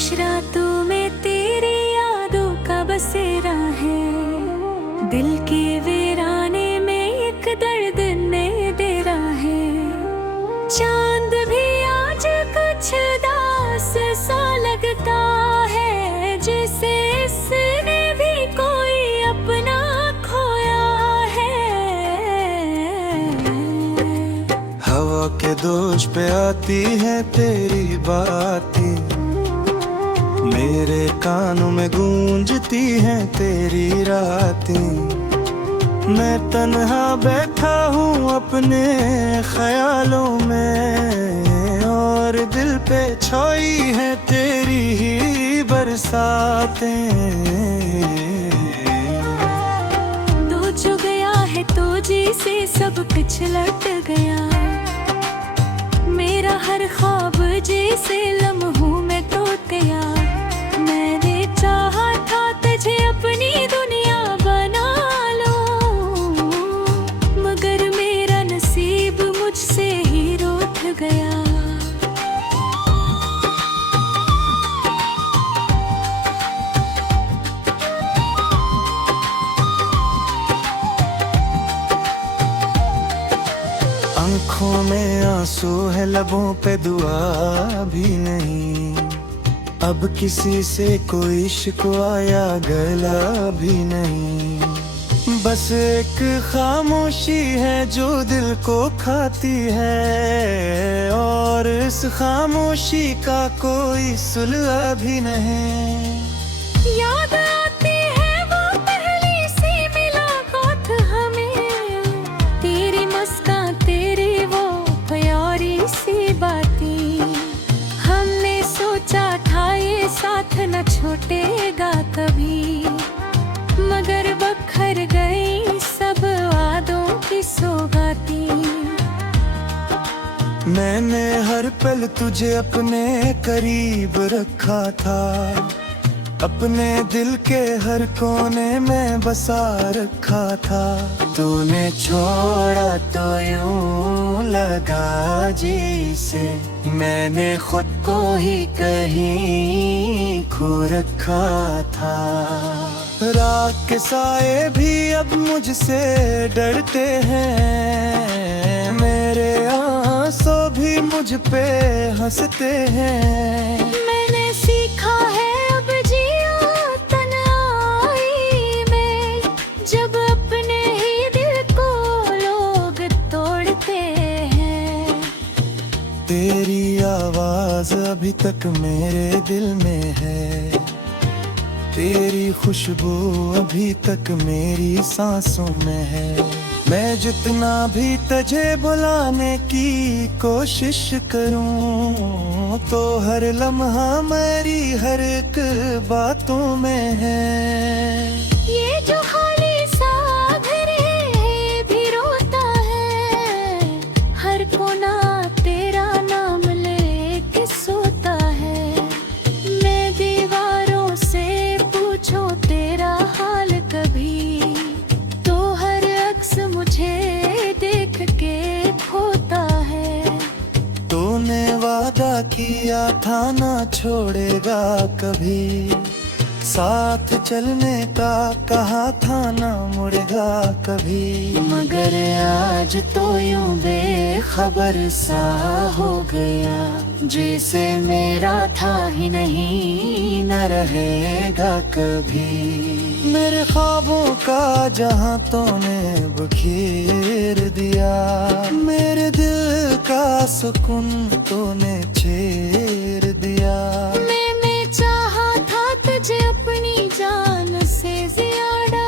कुछ रातों में तेरी यादों का बसेरा है। दिल के वीराने में एक दर्द ने डेरा है। चांद भी आज कुछ दास सा लगता है, जैसे इसने भी कोई अपना खोया है। हवा के दोष पे आती है तेरी बातें, मेरे कानों में गूंजती हैं तेरी रातें। मैं तन्हा बैठा हूँ अपने ख्यालों में, और दिल पे छाई है तेरी ही बरसातें। तू जो गया है तो जी से सब कुछ लट गया। मेरा हर ख्वाब जैसे लम्हों में टूट गया। मैंने चाहा था तुझे अपनी दुनिया बना लो, मगर मेरा नसीब मुझसे ही रूठ गया। आँखों में आंसू है, लबों पे दुआ भी नहीं। अब किसी से कोई शिकवा या गला भी नहीं। बस एक खामोशी है जो दिल को खाती है, और इस खामोशी का कोई सुलह भी नहीं। याद आती है वो पहली सी मुलाकात हमें, तेरी मुस्कान तेरी वो प्यारी सी बातें। हमने सोचा था ये साथ न छूटेगा कभी, मगर बखर गई सब वादों की सौगातें। मैंने हर पल तुझे अपने करीब रखा था, अपने दिल के हर कोने में बसा रखा था। तूने छोड़ा तो यूं लगा जैसे मैंने खुद को ही कहीं खो रखा था। रात के साए भी अब मुझसे डरते हैं, मेरे आंसू भी मुझ पे हंसते हैं। मैंने सीखा है अब जिया तन्हाई में, जब अपने ही दिल को लोग तोड़ते हैं। तेरी आवाज अभी तक मेरे दिल में है, तेरी खुशबू अभी तक मेरी सांसों में है। मैं जितना भी तुझे बुलाने की कोशिश करूं, तो हर लम्हा मेरी हर एक बातों में है। ये जो खाली सा घर है भी रोता है, हर कोना तेरा नाम लेके सोता है। मैं दीवारों से पूछो तेरा हाल कभी, तो हर अक्स मुझे देख के खोता है। तूने वादा किया था ना छोड़ेगा कभी, साथ चलने का कहा था ना मुड़ेगा कभी। मगर आज तो यूं बेखबर सा हो गया, जैसे मेरा था ही नहीं न रहेगा कभी। मेरे ख्वाबों का जहां तूने बखेर दिया, मेरे दिल का सुकून तूने छेड़ दिया। मैंने चाहा था तुझे अपनी जान से ज्यादा,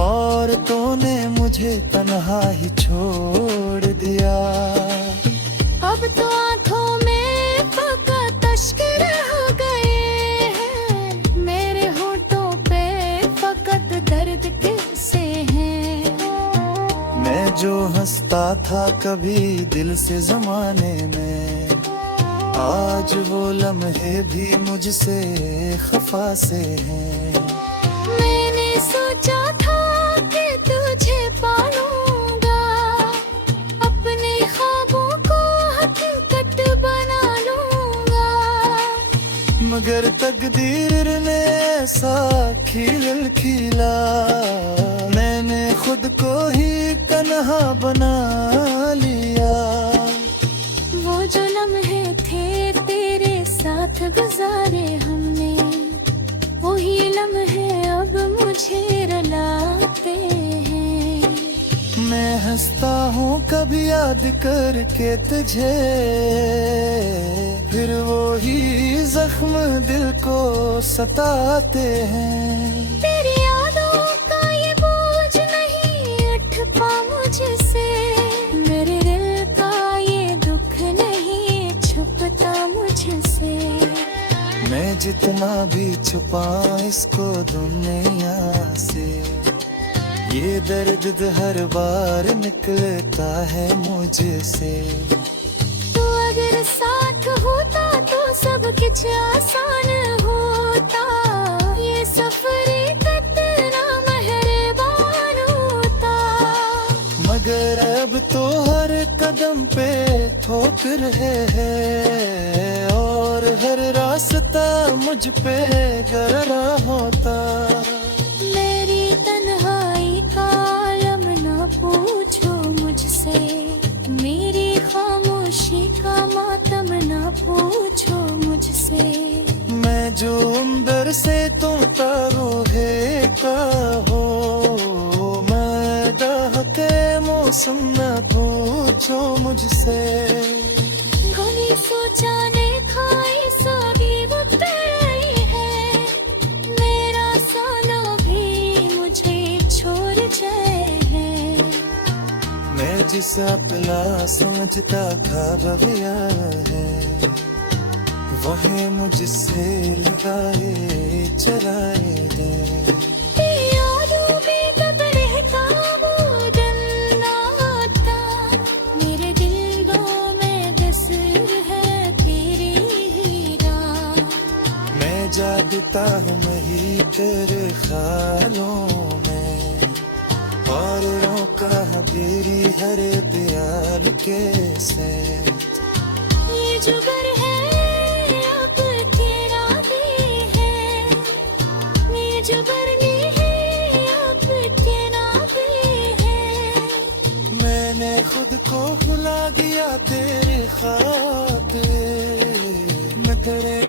और तूने मुझे तन्हा ही छोड़ दिया। अब तो आंखों में फकत अश्क रह गए हैं, मेरे होठों पे फकत दर्द किस्से हैं। मैं जो हंसता था कभी दिल से जमाने में, आज वो लम्हे भी मुझसे खफा से हैं। मैंने सोचा था कि तुझे पालूंगा, अपने ख्वाबों को हकीकत बना लूंगा। मगर तकदीर ने ऐसा खिल खिला, मैंने खुद को ही तन्हा बना लिया। वो जो लम्हे थे तेरे साथ गुजारे हमने, वही लम्हे अब मुझे रुलाते हैं। मैं हंसता हूँ कभी याद करके तुझे, फिर वो ही जख्म दिल को सताते हैं। तेरी यादों का ये बोझ नहीं उठता मुझसे, मेरे दिल का ये दुख नहीं छुपता मुझसे। मैं जितना भी छुपाऊं इसको दुनिया से, ये दर्द हर बार निकलता है मुझसे। तू अगर साथ होता तो सब कुछ आसान होता, ये सफर कितना मेहरबान होता। मगर अब तो हर कदम पे ठोकर है, और हर रास्ता मुझ पे गहरा होता। मेरी तन्हाई का आलम ना पूछो मुझसे, मेरी खामोशी का मातम ना पूछो मुझसे। मैं जो अंदर से तुम तारो है का हो, मैं के मौसम न पूछो मुझसे। भली सोचाने खाई सभी बतलाई है, मेरा सालो भी मुझे छोड़ जाए है। मैं जिस अपना समझता था बबिया है, वही मुझसे लगाए चलाए दे। यादों में कब रहता वो दिन आता, मेरे दिलों में बस है तेरी ही रात। मैं जागता हूँ वही तेरे ख्यालों में, और रोका है तेरी हर प्याल के साथ। ये जुगर है अब तेरा भी है, ये जुगर नहीं है अब तेरा भी है। मैंने खुद को भुला दिया तेरे खातिर, न करे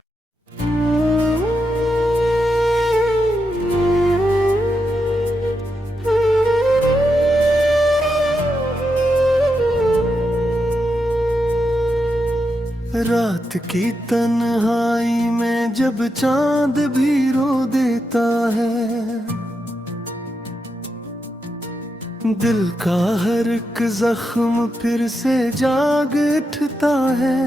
रात की तन्हाई में जब चांद भी रो देता है, दिल का हर एक जख्म फिर से जाग उठता है।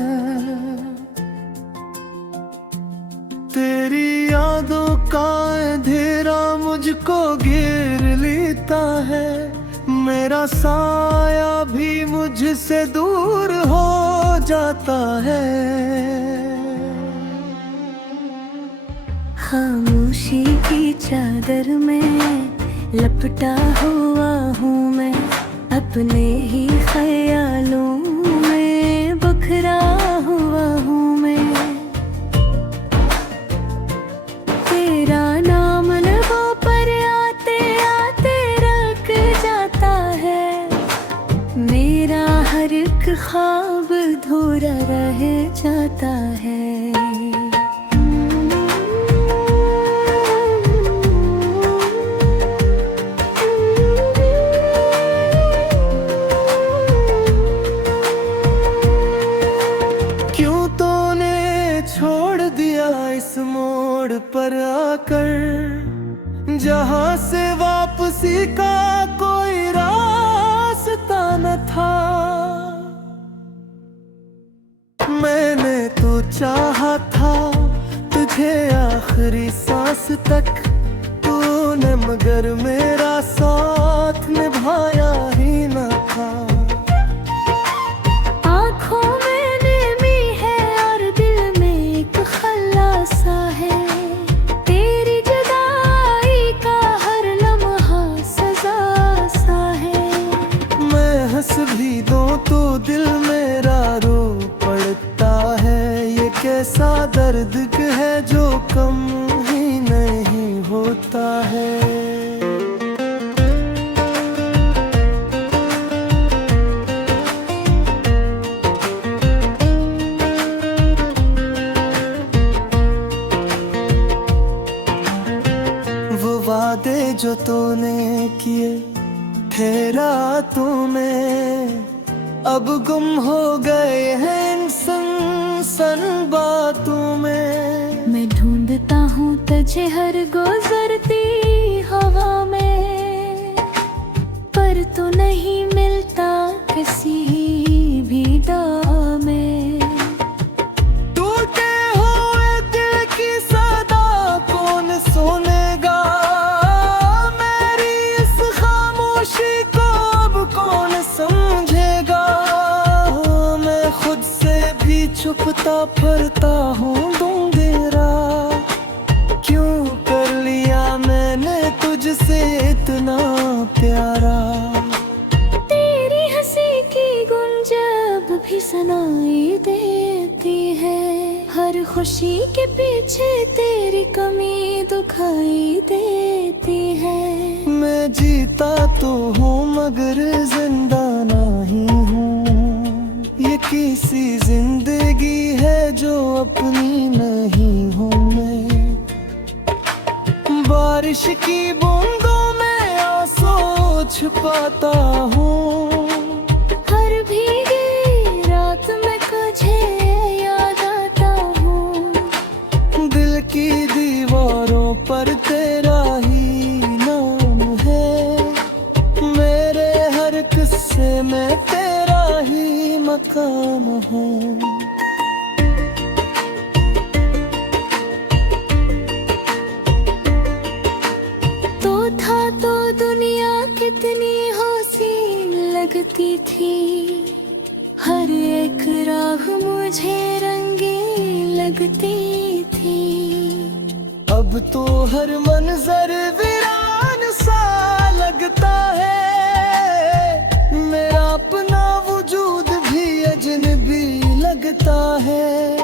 तेरी यादों का अंधेरा मुझको घेर लेता है, मेरा साया भी मुझसे दूर हो जाता है। खामोशी की चादर में लपटा हुआ हूँ मैं, अपने ही ख्यालों में बखरा हुआ हूँ मैं। तेरा नाम लबों पर आते आते रख जाता है, मेरा हर एक ख्वाब अधूरा रह जाता है। क्यों तूने छोड़ दिया इस मोड़ पर आकर, जहां से वापसी का कोई रास्ता न था। मैंने तो चाहा था तुझे आखिरी सांस तक, तूने मगर मेरा साथ निभाया ही न था। आँखों में नमी है और दिल में एक खल्लासा है, तेरी जुदाई का हर लम्हा सजा सा है। मैं हंस भी दूं तो दिल मेरा रो पड़ता है, ये कैसे ऐसा दर्द है जो कम ही नहीं होता है। वो वादे जो तूने किए थे रातों में अब गुम हो गए हैं इन सन बातों में। मैं ढूंढता हूँ तुझे हर गुजरती हवा में, पर तू नहीं मिलता किसी भी दवा में। टूटे हुए दिल की सदा कौन सुनेगा, मेरी इस खामोशी को अब कौन समझेगा। मैं खुद से भी छुपता फिरता हूँ ढूंढेरा, क्यों कर लिया मैंने तुझसे इतना प्यारा। तेरी हंसी की गुंजब भी सुनाई देती है, हर खुशी के पीछे तेरी कमी दुखाई देती है। मैं जीता तो हूँ मगर जिंदा नहीं हूँ, ये किसी जिंदगी है जो अपनी नहीं हूँ मैं। बारिश की बूंदों में आंसू छुपाता हूँ, हर भीगी रात में तुझे याद आता हूँ। दिल की दीवारों पर तेरा ही नाम है, मेरे हर किस्से में तेरा ही मकाम है। तो था तो दुनिया कितनी हसीन लगती थी, हर एक राह मुझे रंगीन लगती थी। अब तो हर मंजर वीरान सा लगता है, मेरा अपना वजूद भी अजनबी लगता है।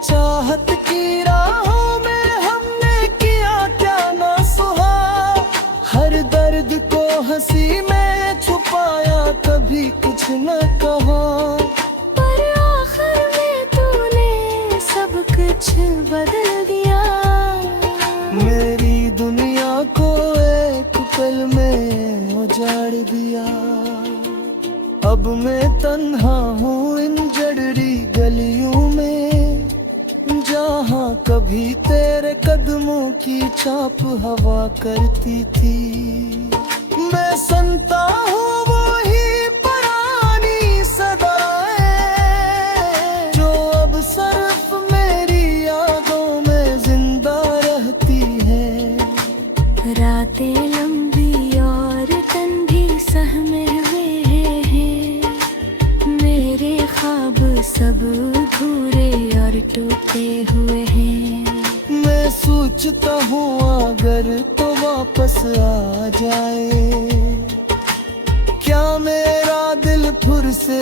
चाहत की राहों में हमने किया क्या ना सुहा, हर दर्द को हंसी में छुपाया कभी कुछ न कहा। पर आखिर में तूने सब कुछ बदल दिया, मेरी दुनिया को एक पल में उजाड़ दिया। अब मैं तन्हा हूँ इन जड़री गलियों में, जहाँ कभी तेरे कदमों की छाप हवा करती थी। मैं सुनता हूँ वही पुरानी सदाएं, जो अब सिर्फ मेरी यादों में जिंदा रहती है। रातें लंबी और तन भी सहमे हुए हैं, मेरे ख्वाब सब अधूरे और टूटे हुए हैं। मैं सोचता हूँ अगर तो वापस आ जाए, क्या मेरा दिल फिर से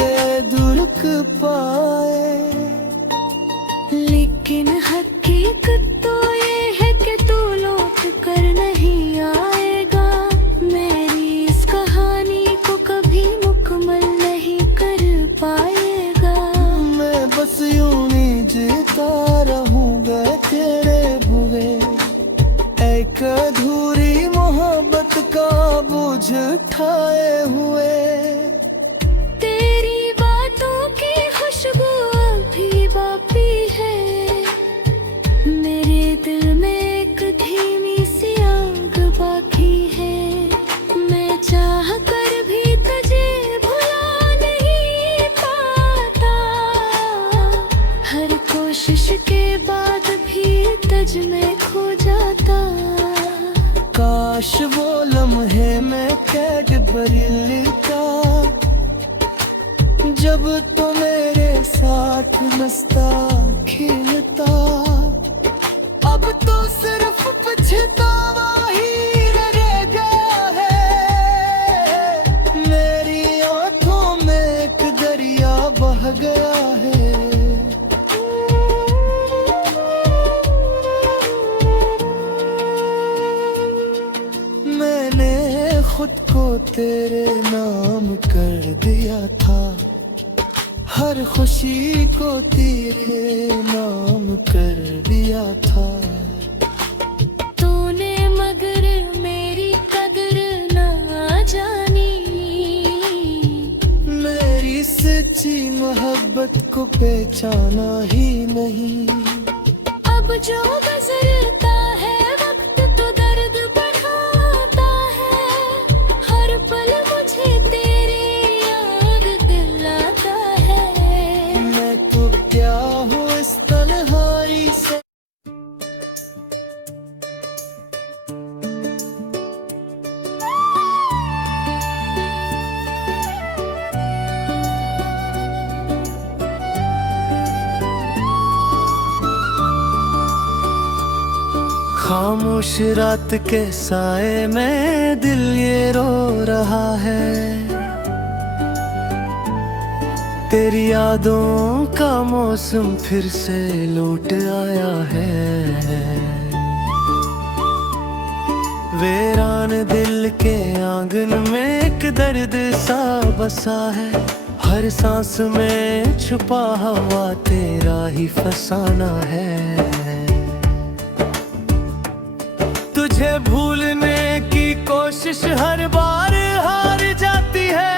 धुड़क पाए। लेकिन हकीकत तो ये है कि तू लौट कर नहीं आएगा, मेरी इस कहानी को कभी मुकम्मल नहीं कर पाएगा। मैं बस यूं ही जीता रहूंगा तेरे हुए, एक अधूरी मोहब्बत का बोझ उठाए हुए। तेरी बातों की खुशबू अभी बाकी है, मेरे दिल में एक धीमी सी आग बाकी है। मैं चाह कर भी तुझे भुला नहीं पाता, हर कोशिश के बाद भी तुझ में खो जाता। काश वो लम्हे में कैडबरी लेता, जब तो मेरे साथ मस्ता खेलता। अब तो सिर्फ पछतावा ही रह गया है, मेरी आंखों में एक दरिया बह गया है। खुशी को तेरे नाम कर दिया था। तूने मगर मेरी कदर ना जानी, मेरी सच्ची मोहब्बत को पहचाना ही नहीं। अब जो गुजरता है वक्त तो दर्द बढ़ाता है, हर पल मुझे तेरी याद दिलाता है। मैं तो क्या हूँ इस तन्हाई से। खामोश रात के साए में दिल ये रो रहा है। तेरी यादों का मौसम फिर से लौट आया है। वीरान दिल के आंगन में एक दर्द सा बसा है। हर सांस में छुपा हुआ तेरा ही फसाना है। तुझे भूलने की कोशिश हर बार हार जाती है।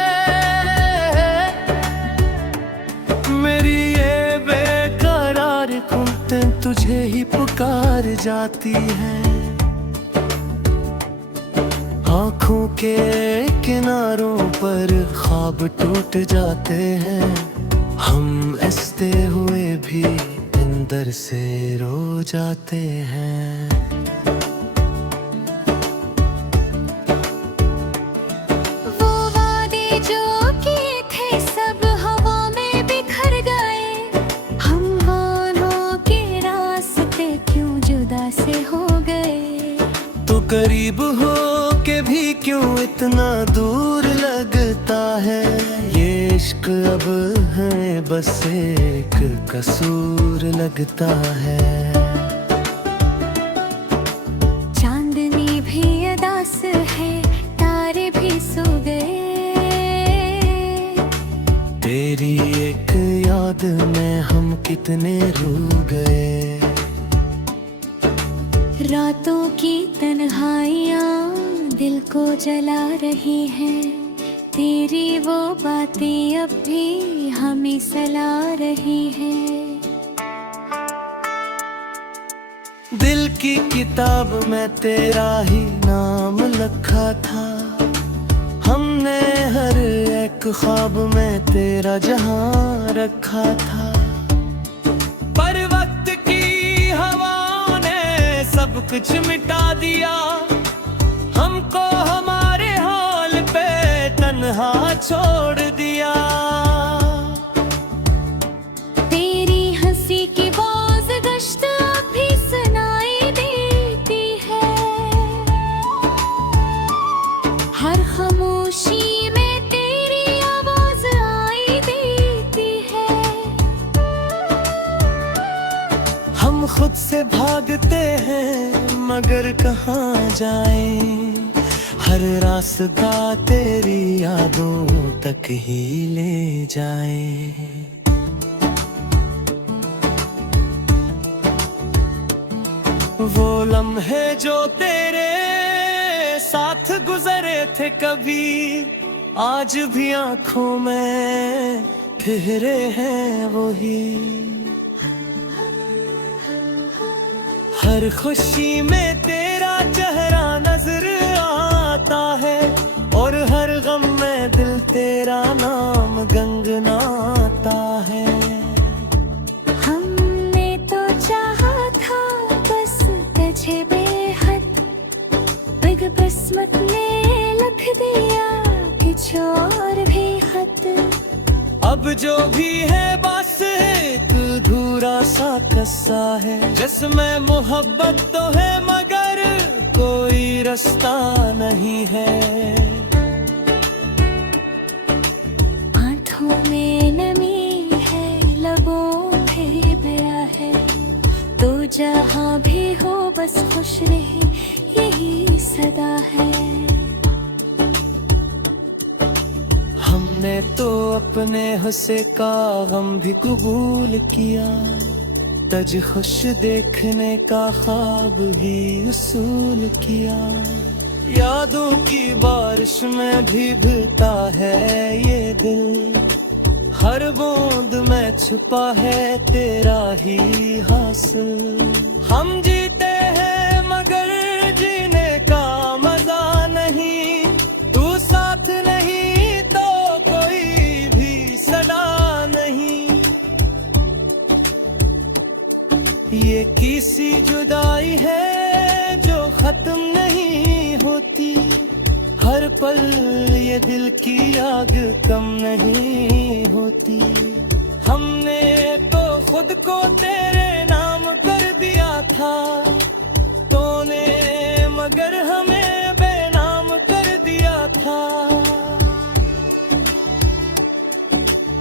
मेरी ये बेकरार धुन तुझे ही पुकार जाती है। आँखों के किनारों पर ख्वाब टूट जाते हैं। हम हंसते हुए भी अंदर से रो जाते हैं। करीब हो के भी क्यों इतना दूर लगता है। ये इश्क अब है बस एक कसूर लगता है। चांदनी भी अदास है, तारे भी सो गए। तेरी एक याद में हम कितने रो गए। रातों की तन्हाइयाँ दिल को जला रही हैं। तेरी वो बातें अब भी हमें सला रही हैं। दिल की किताब में तेरा ही नाम लिखा था। हमने हर एक ख्वाब में तेरा जहां रखा था। पर वक्त की हवाओं ने सब कुछ मिटा दिया। हमको हमारे हाल पे तन्हा छोड़ दिया। तेरी हंसी की बाज गश्त अब भी सुनाई देती है। हर खामोशी में तेरी आवाज आई देती है। हम खुद से भागते हैं मगर कहाँ जाएं। हर रास्ता तेरी यादों तक ही ले जाए। वो लम्हे जो तेरे साथ गुजरे थे कभी, आज भी आंखों में ठहरे हैं वही। हर खुशी में तेरा चेहरा नजर आता है और हर गम में दिल तेरा नाम गंगनाता है। हमने तो चाहा था बस तुझे बेहद, मगर किस्मत ने लिख दिया कुछ और भी खत। अब जो भी है बस एक अधूरा सा किस्सा है, जिसमें मोहब्बत तो है मगर कोई रास्ता नहीं है। आंखों में नमी है, लबों पे दया है, तो जहाँ भी हो बस खुश रहे यही सदा है। हमने तो अपने हंसे का गम भी कबूल किया, तज खुश देखने का ख्वाब ही उसूल किया। यादों की बारिश में भीगता है ये दिल, हर बूंद में छुपा है तेरा ही हासिल। हम जीते हैं मगर जीने का मजा नहीं, तू साथ नहीं तो कोई भी सदा नहीं। ये किसी जुदाई है जो खत्म नहीं होती, हर पल ये दिल की आग कम नहीं होती। हमने तो खुद को तेरे नाम कर दिया था, तूने मगर हमें बेनाम कर दिया था।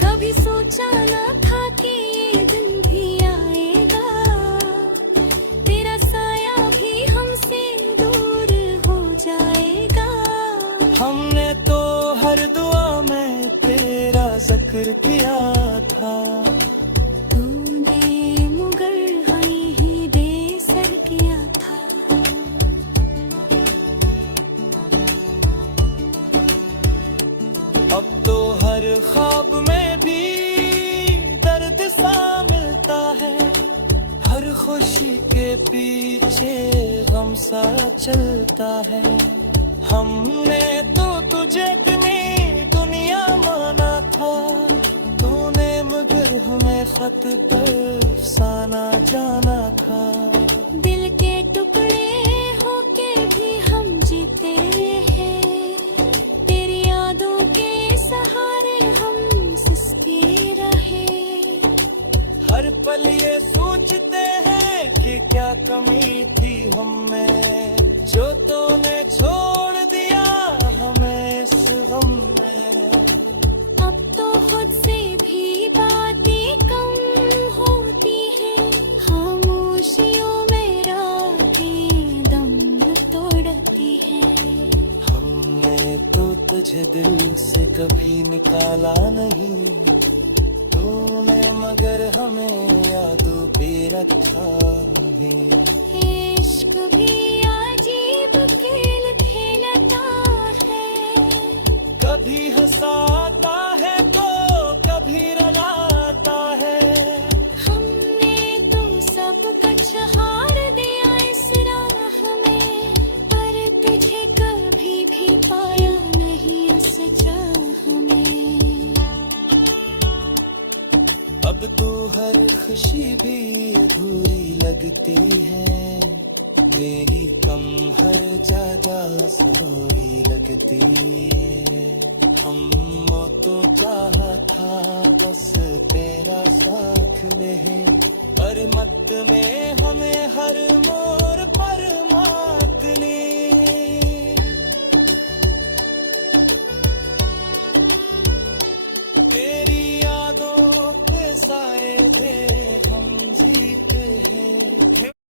कभी सोचा ना था कि ये दिन भी आएगा, तेरा साया भी हमसे दूर हो जाएगा। हमने तो हर दुआ में तेरा जिक्र किया था, तूने मुगर ही बेसर किया था। अब तो हर ख्वाब में भी दर्द सा मिलता है, हर खुशी के पीछे गम सा चलता है। हमने तो तुझे इतनी दुनिया माना था, तूने मगर हमें खत पर अफसाना जाना था। दिल के टुकड़े होके भी हम जीते हैं, तेरी यादों के सहारे हम सिसके रहे। हर पल ये सोचते हैं कि क्या कमी थी हमें, जो तूने छोड़ दिया हमें इस गम में। अब तो खुद से भी बातें कम होती हैं, खामोशियों में रातें दम तोड़ती हैं। हमने तो तुझे दिल से कभी निकाला नहीं, तूने मगर हमें यादों पे रखा है। इश्क भी अजीब खेल खेलता है, कभी हंसाता है तो कभी रुलाता है। हमने तो सब कुछ हार दिया इस राह में, पर तुझे कभी भी पाया नहीं इस चाह में। अब तो हर खुशी भी अधूरी लगती है, मेरी कम हर जगह सोरी लगती है। हम तो चाहा था बस तेरा साथ में है, पर मत में हमें हर मोड़